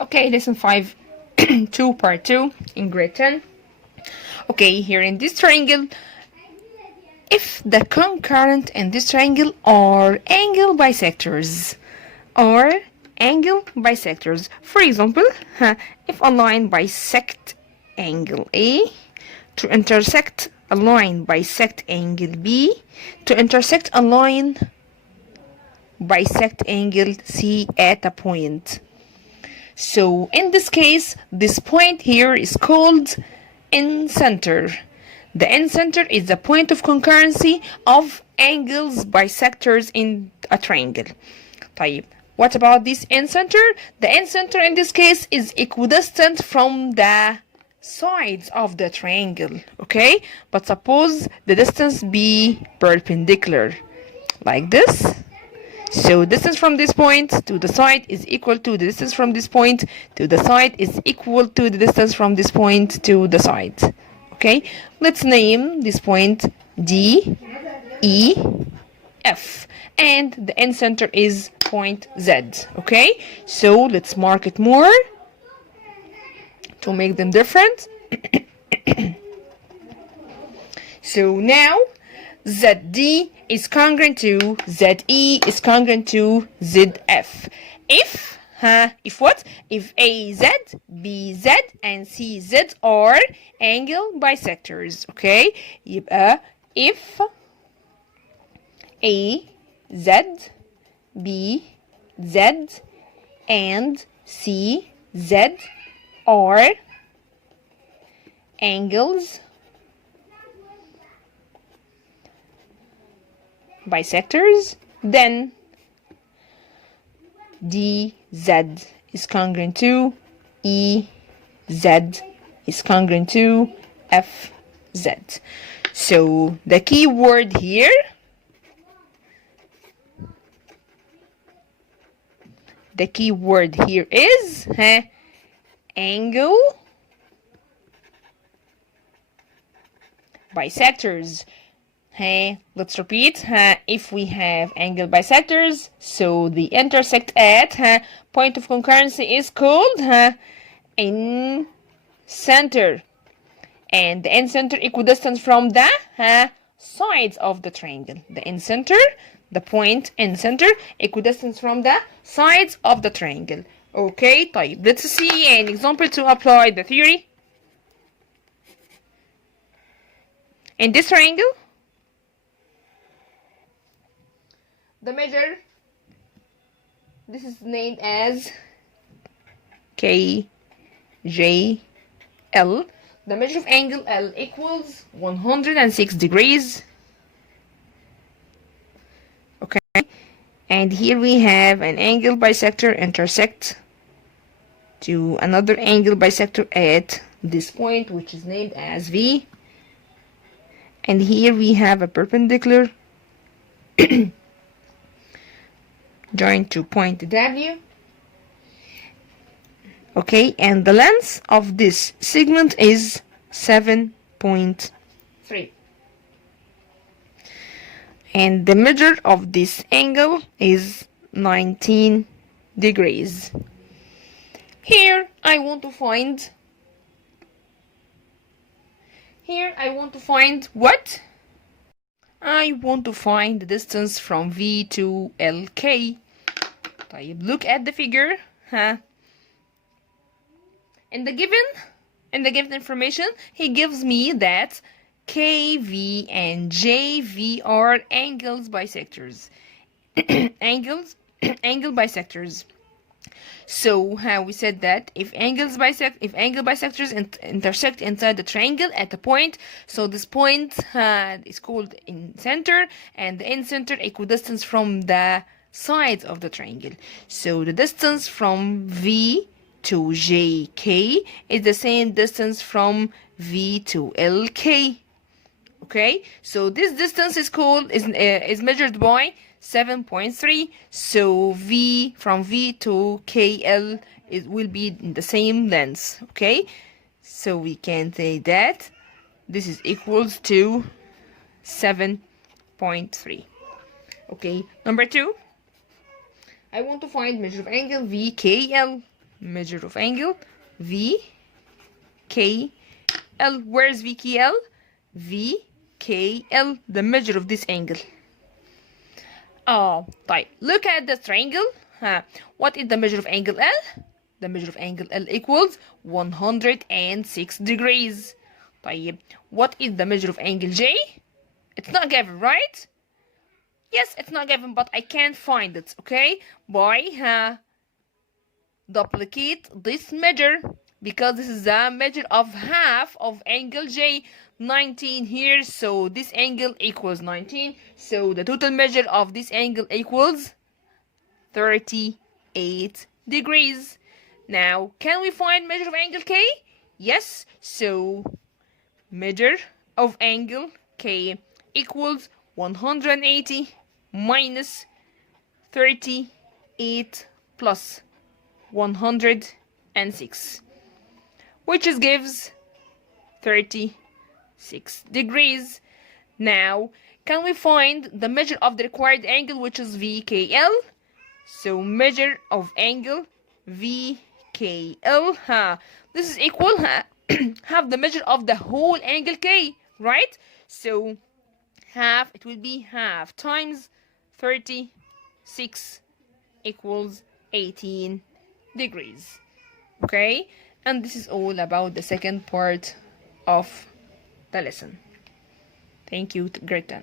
Okay, lesson 5, 2, part 2 in grade 10. Okay, here in this triangle, if the concurrent in this triangle are angle bisectors, For example, if a line bisect angle A to intersect a line bisect angle B to intersect a line bisect angle C at a point. So in this case, this point here is called incenter. The incenter is the point of concurrency of angles bisectors in a triangle. طيب, what about this incenter? The incenter in this case is equidistant from the sides of the triangle, okay? But suppose the distance be perpendicular, like this. So distance from this point to the side is equal to the distance from this point to the side is equal to the distance from this point to the side. Okay, let's name this point D, E, F, and the incenter is point Z. Okay, so let's mark it more to make them different. So now ZD is congruent to ZE is congruent to ZF. If what? If AZ, BZ, and CZ are angle bisectors. Okay? يبقى if AZ, BZ, and CZ are angles bisectors, then DZ is congruent to EZ is congruent to FZ. So the key word here is angle bisectors. Let's repeat. If we have angle bisectors, so the intersect at point of concurrency is called incenter, and the incenter equidistant from the sides of the triangle. The incenter, the point incenter, equidistant from the sides of the triangle. Okay, طيب, let's see an example to apply the theory. In this triangle, the measure, this is named as KJL. The measure of angle L equals 106 degrees. Okay, and here we have an angle bisector intersect to another angle bisector at this point, which is named as V. And here we have a perpendicular joined to point W. Okay, and the length of this segment is 7.3. And the measure of this angle is 19 degrees. Here I want to find what? I want to find the distance from V to LK. طيب, look at the figure. In the given information, he gives me that KV and JV are angles bisectors. Angle bisectors. So we said that if angle bisectors intersect inside the triangle at a point, so this point is called incenter, and the incenter equidistant from the sides of the triangle. So the distance from V to JK is the same distance from V to LK. Okay, so this distance is measured by 7.3. So from V to KL will be the same length. Okay, so we can say that this is equals to 7.3. Okay, number 2. I want to find measure of angle VKL. measure of angle VKL. Where's VKL? VKL, the measure of this angle. طيب, look at the triangle. What is the measure of angle L? The measure of angle L equals 106 degrees. طيب, what is the measure of angle J? It's not given, right? Yes, it's not given, but I can't find it, okay? By duplicate this measure, because this is the measure of half of angle J, 19 here, so this angle equals 19, so the total measure of this angle equals 38 degrees. Now, can we find measure of angle K? Yes, so measure of angle K equals 180 minus 38 plus 106, which gives 36 degrees. Now, can we find the measure of the required angle, which is VKL? So measure of angle VKL, this is equal have the measure of the whole angle K, right? So half, it will be half times 36 equals 18 degrees. Okay, and this is all about the second part of the lesson. Thank you, Greta.